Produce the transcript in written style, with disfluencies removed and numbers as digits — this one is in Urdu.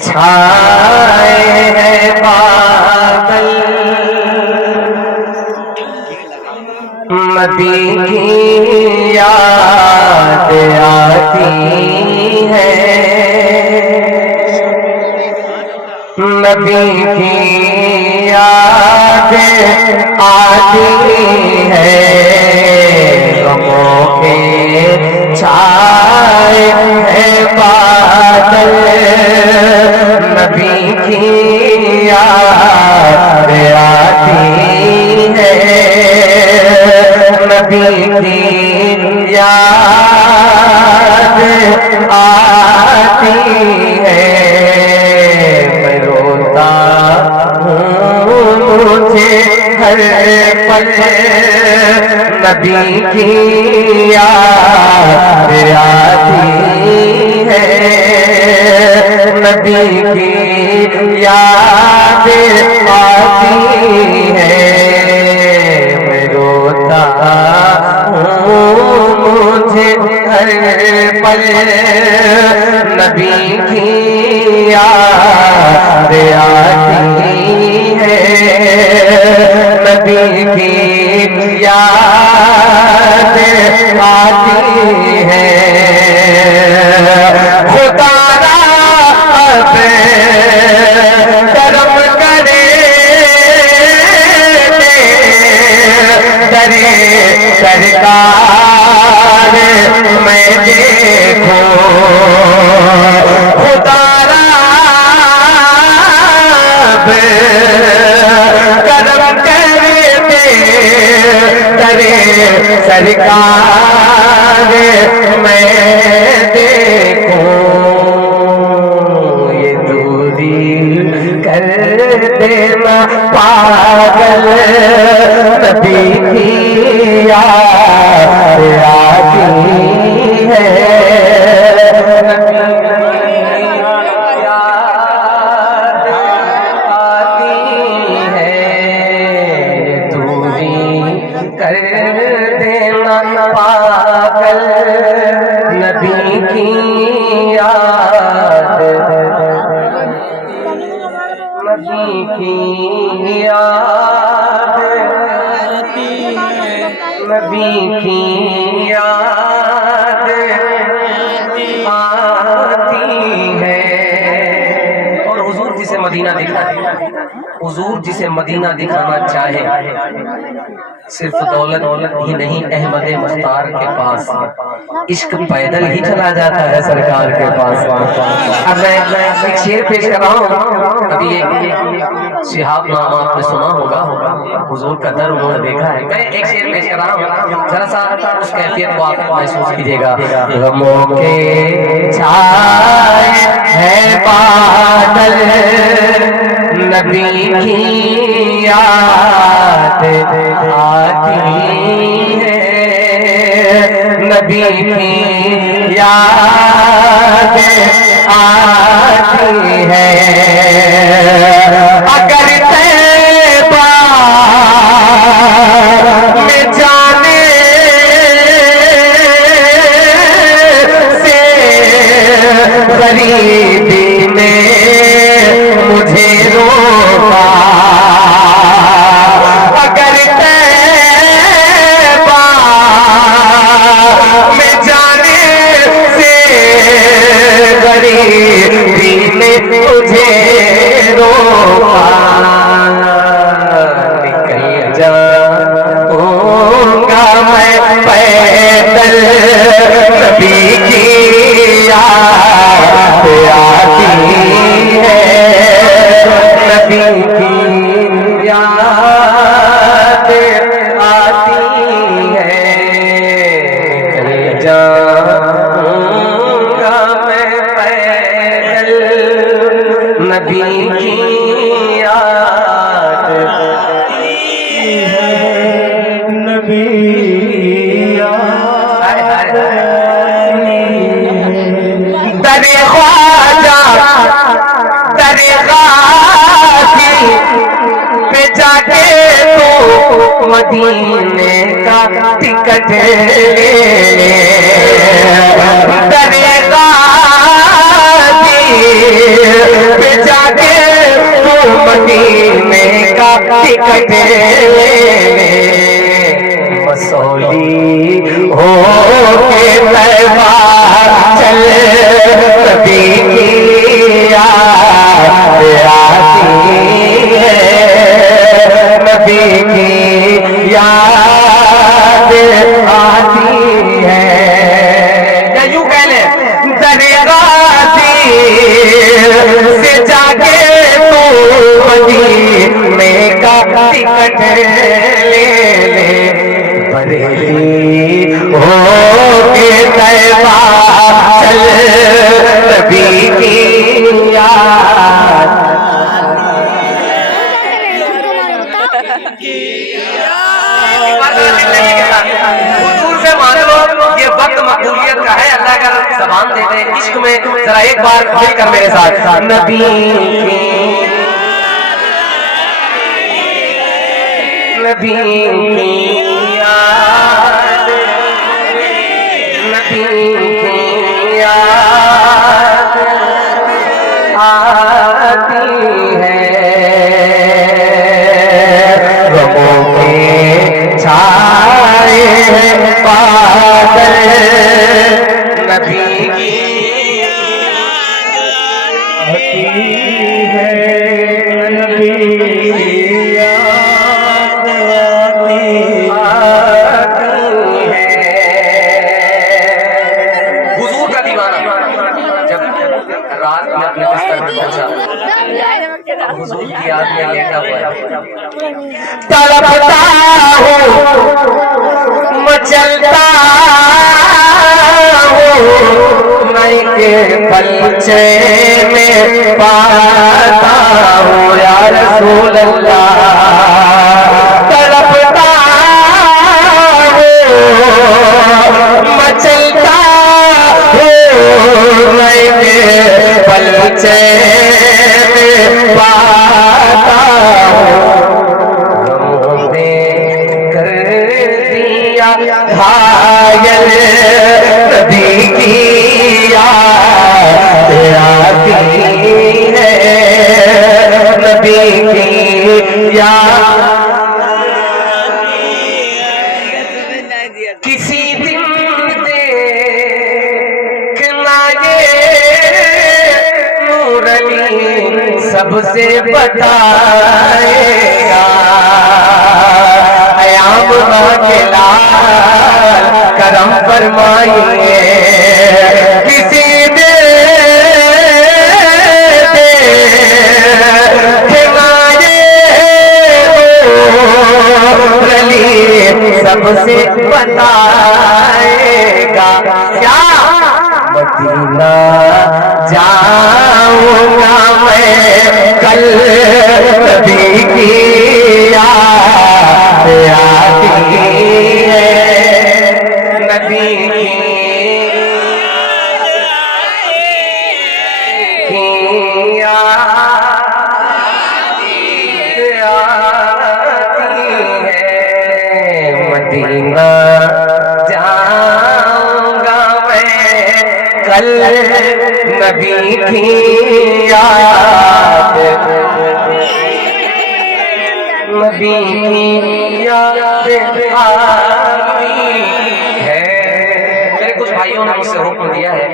چھائے ہیں بادل نبی کی یاد آتی ہے، نبی کی یاد آتی ہے، غموں کے چھائے ہیں بادل نبی کی یاد آتی ہے، نبی کی یاد آتی ہے، میں روتا ہوں مجھے ہر پل نبی کی یاد آتی ہے، نبی کی یاد آتی ہے، میں روتا ہوں مجھے ہر پل نبی کی یاد آتی ہے، نبی کی یاد آتی ہے، خدا اب کرم کرے درے سرکار میں دیکھوں، خدا اب کرم کرے درے سرکار میں دیکھوں، یہ دوری کر دینا پاگل نبی کی یاد آتی ہے، نبی کی یاد آتی ہے، دوری کر دینا پاگل نبی کی یاد، نبی کی یاد، نبی کی یاد آتی ہے، اور حضور جسے مدینہ دکھائے، حضور جسے مدینہ دکھانا چاہے، صرف دولت ہی نہیں، احمد مختار کے پاس عشق پیدل ہی چلا جاتا ہے سرکار کے پاس۔ اب میں ایک شعر پیش کر رہا ہوں، ابھی ایک شہاب نامہ آپ نے سنا ہوگا، حضور کا در انہوں نے دیکھا ہے، میں ایک شعر پیش کر رہا ہوں، ذرا سا اس کیفیت کو آپ محسوس کیجیے گا۔ غموں کے چھائے ہیں بادل نبی کی یاد آتی ہے، نبی کی یاد آتی ہے، اگر طیبہ میں جانے سے غریبی میں مجھے روکا، اگر طیبہ میں جانے سے غریبی میں مجھے روکا، نکل جاؤں گا میں پیدل نبی کی یاد آتی ہے، نبی کی یاد آتی ہے، نکل جاؤں گا میں پیدل نبی کی یاد آتی ہے، نبی در خواجہ در غازی پہ جا کے تو مدینے کا ٹکٹ لے لے، در غازی نبی کی یاد آتی ہے، یا یوں کہہ لیں درگاہی سے جا کے تو مدینے کا ٹکٹ لے لے، بریلی ہو کے طیبہ چل نبی کی یاد۔ حضور سے مانگو، یہ وقت مقبولیت کا ہے، اللہ کا زبان دے دے عشق میں ذرا ایک بار مل کر میرے ساتھ نبی کی نبی کی یاد، نبی کی یاد آتی ہے، غموں کے چھائے ہیں بادل، نبی کی یاد آتی ہے، نبی کی یاد آتی ہے۔ حضور کا دیوانہ جب رات میں اپنے بستر میں پہنچا، حضور کی یاد میں لیٹا ہوا ہے، تڑپتا ہوں مچلتا ہوں، میں کے پلچے میں پاتا ہوں یا رسول اللہ، تڑپتا ہوں مچلتا ہوں، میں کے پلچے میں پاتا ہوں، غموں نے کر دیا گھائل، نبی کی یاد آتی ہے، نبی کی یاد۔ کسی دن دیکھنا یہ نور علی سب سے بتائے گا، ایام کے لال کرم فرمائیے، کسی دن دیکھنا یہ نور علی سب سے بتائے گا، کیا مدینہ جاؤں گا میں کل، نبی کی یاد آتی ہے، نبی کی آتی ہے، مدینہ جاؤں گا میں کل، نبی کی یاد، نبی کی یاد آتی ہے۔ میرے کچھ بھائیوں نے مجھ سے حکم دیا ہے